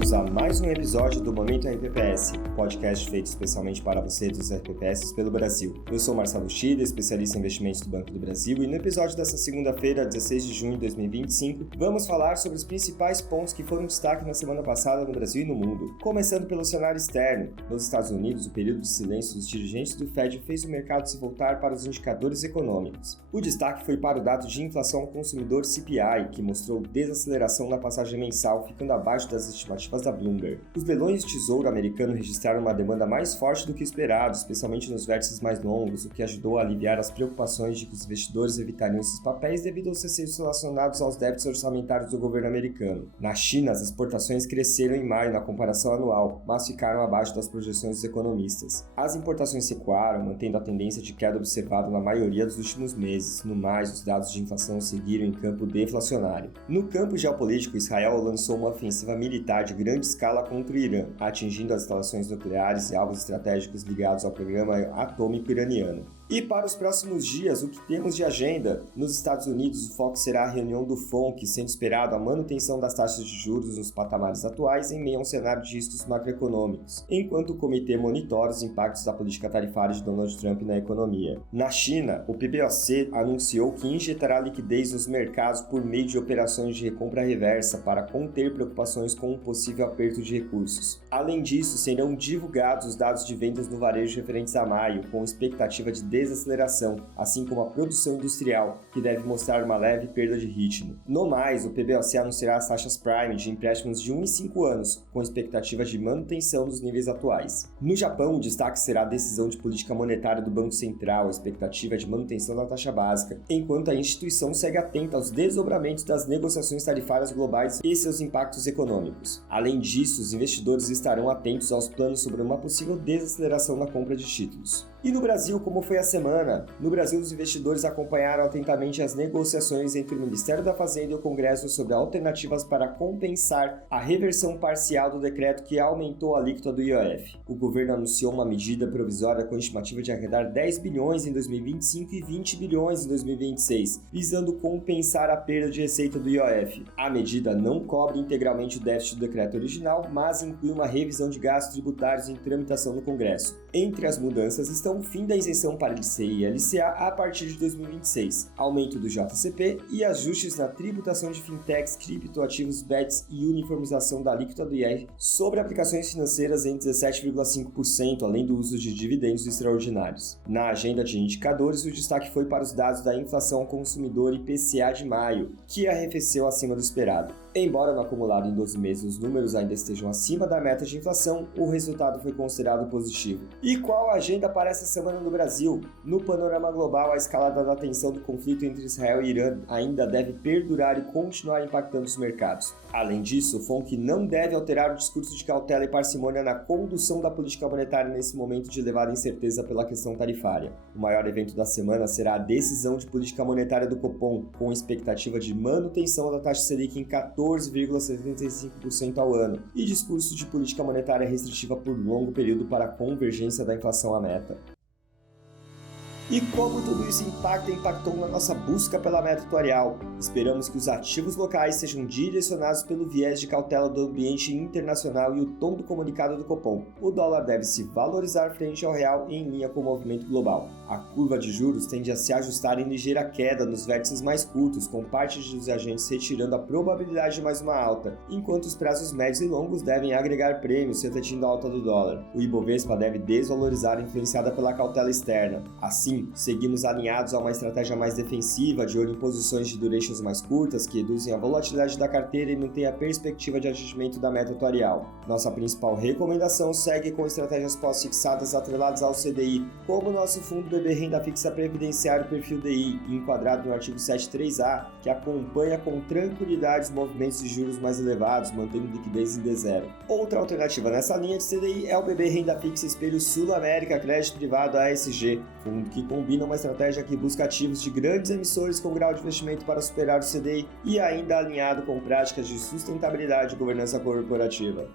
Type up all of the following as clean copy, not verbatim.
bem-vindos a mais um episódio do Momento RPPS, podcast feito especialmente para você dos RPPS pelo Brasil. Eu sou Marcelo Chida, especialista em investimentos do Banco do Brasil, e no episódio dessa segunda-feira, 16 de junho de 2025, vamos falar sobre os principais pontos que foram destaque na semana passada no Brasil e no mundo. Começando pelo cenário externo, nos Estados Unidos, o período de silêncio dos dirigentes do Fed fez o mercado se voltar para os indicadores econômicos. O destaque foi para o dado de inflação ao consumidor CPI, que mostrou desaceleração na passagem mensal, ficando abaixo das estimativas da Bloomberg. Os leilões de tesouro americano registraram uma demanda mais forte do que esperado, especialmente nos vértices mais longos, o que ajudou a aliviar as preocupações de que os investidores evitariam esses papéis devido aos receios relacionados aos débitos orçamentários do governo americano. Na China, as exportações cresceram em maio na comparação anual, mas ficaram abaixo das projeções dos economistas. As importações recuaram, mantendo a tendência de queda observada na maioria dos últimos meses. No mais, os dados de inflação seguiram em campo deflacionário. No campo geopolítico, Israel lançou uma ofensiva militar de grande escala contra o Irã, atingindo as instalações nucleares e alvos estratégicos ligados ao programa atômico iraniano. E para os próximos dias, o que temos de agenda? Nos Estados Unidos, o foco será a reunião do FONC, sendo esperado a manutenção das taxas de juros nos patamares atuais em meio a um cenário de riscos macroeconômicos, enquanto o comitê monitora os impactos da política tarifária de Donald Trump na economia. Na China, o PBOC anunciou que injetará liquidez nos mercados por meio de operações de recompra reversa para conter preocupações com um possível aperto de recursos. Além disso, serão divulgados os dados de vendas no varejo referentes a maio, com expectativa de desaceleração, assim como a produção industrial, que deve mostrar uma leve perda de ritmo. No mais, o PBOC anunciará as taxas Prime de empréstimos de 1 e 5 anos, com expectativa de manutenção dos níveis atuais. No Japão, o destaque será a decisão de política monetária do Banco Central, a expectativa de manutenção da taxa básica, enquanto a instituição segue atenta aos desdobramentos das negociações tarifárias globais e seus impactos econômicos. Além disso, os investidores estarão atentos aos planos sobre uma possível desaceleração na compra de títulos. E no Brasil, como foi a semana? No Brasil, os investidores acompanharam atentamente as negociações entre o Ministério da Fazenda e o Congresso sobre alternativas para compensar a reversão parcial do decreto que aumentou a alíquota do IOF. O governo anunciou uma medida provisória com estimativa de arrecadar 10 bilhões em 2025 e 20 bilhões em 2026, visando compensar a perda de receita do IOF. A medida não cobre integralmente o déficit do decreto original, mas inclui uma revisão de gastos tributários em tramitação no Congresso. Entre as mudanças estão o fim da isenção para ICI e LCA a partir de 2026, aumento do JCP e ajustes na tributação de fintechs, criptoativos, BETs e uniformização da alíquota do IR sobre aplicações financeiras em 17,5%, além do uso de dividendos extraordinários. Na agenda de indicadores, o destaque foi para os dados da inflação ao consumidor IPCA de maio, que arrefeceu acima do esperado. Embora no acumulado em 12 meses os números ainda estejam acima da meta de inflação, o resultado foi considerado positivo. E qual a agenda para essa semana no Brasil? No panorama global, a escalada da tensão do conflito entre Israel e Irã ainda deve perdurar e continuar impactando os mercados. Além disso, o FONC não deve alterar o discurso de cautela e parcimônia na condução da política monetária nesse momento de elevada incerteza pela questão tarifária. O maior evento da semana será a decisão de política monetária do Copom, com expectativa de manutenção da taxa Selic em 14,75% ao ano e discurso de política monetária restritiva por longo período para a convergência da inflação à meta. E como tudo isso impactou na nossa busca pela meta atuarial? Esperamos que os ativos locais sejam direcionados pelo viés de cautela do ambiente internacional e o tom do comunicado do Copom. O dólar deve se valorizar frente ao real em linha com o movimento global. A curva de juros tende a se ajustar em ligeira queda nos vértices mais curtos, com parte dos agentes retirando a probabilidade de mais uma alta, enquanto os prazos médios e longos devem agregar prêmios, refletindo a alta do dólar. O Ibovespa deve desvalorizar, influenciada pela cautela externa. Assim, seguimos alinhados a uma estratégia mais defensiva, de olho em posições de durations mais curtas, que reduzem a volatilidade da carteira e mantêm a perspectiva de atingimento da meta atuarial. Nossa principal recomendação segue com estratégias pós-fixadas atreladas ao CDI, como nosso fundo BB Renda Fixa Previdenciário Perfil DI, enquadrado no artigo 73A, que acompanha com tranquilidade os movimentos de juros mais elevados, mantendo liquidez em D0. Outra alternativa nessa linha de CDI é o BB Renda Fixa Espelho Sul América Crédito Privado ASG, fundo que combina uma estratégia que busca ativos de grandes emissores com grau de investimento para superar o CDI e ainda alinhado com práticas de sustentabilidade e governança corporativa.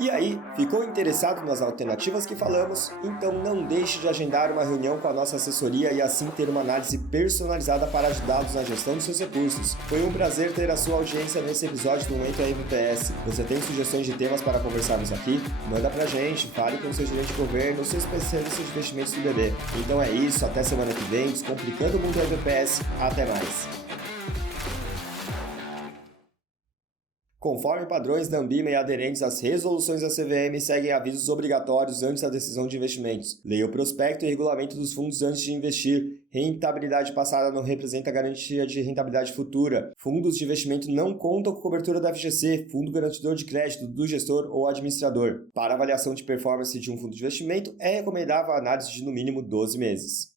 E aí, ficou interessado nas alternativas que falamos? Então não deixe de agendar uma reunião com a nossa assessoria e assim ter uma análise personalizada para ajudá-los na gestão dos seus recursos. Foi um prazer ter a sua audiência nesse episódio do Momento RPPS. Você tem sugestões de temas para conversarmos aqui? Manda pra gente, fale com o seu gerente de governo, seu especialista de investimentos do BB. Então é isso, até semana que vem, descomplicando o mundo RPPS. Até mais! Conforme padrões da Anbima e aderentes às resoluções da CVM, seguem avisos obrigatórios antes da decisão de investimentos. Leia o prospecto e regulamento dos fundos antes de investir. Rentabilidade passada não representa garantia de rentabilidade futura. Fundos de investimento não contam com cobertura da FGC, Fundo Garantidor de Crédito, do gestor ou administrador. Para avaliação de performance de um fundo de investimento, é recomendável a análise de no mínimo 12 meses.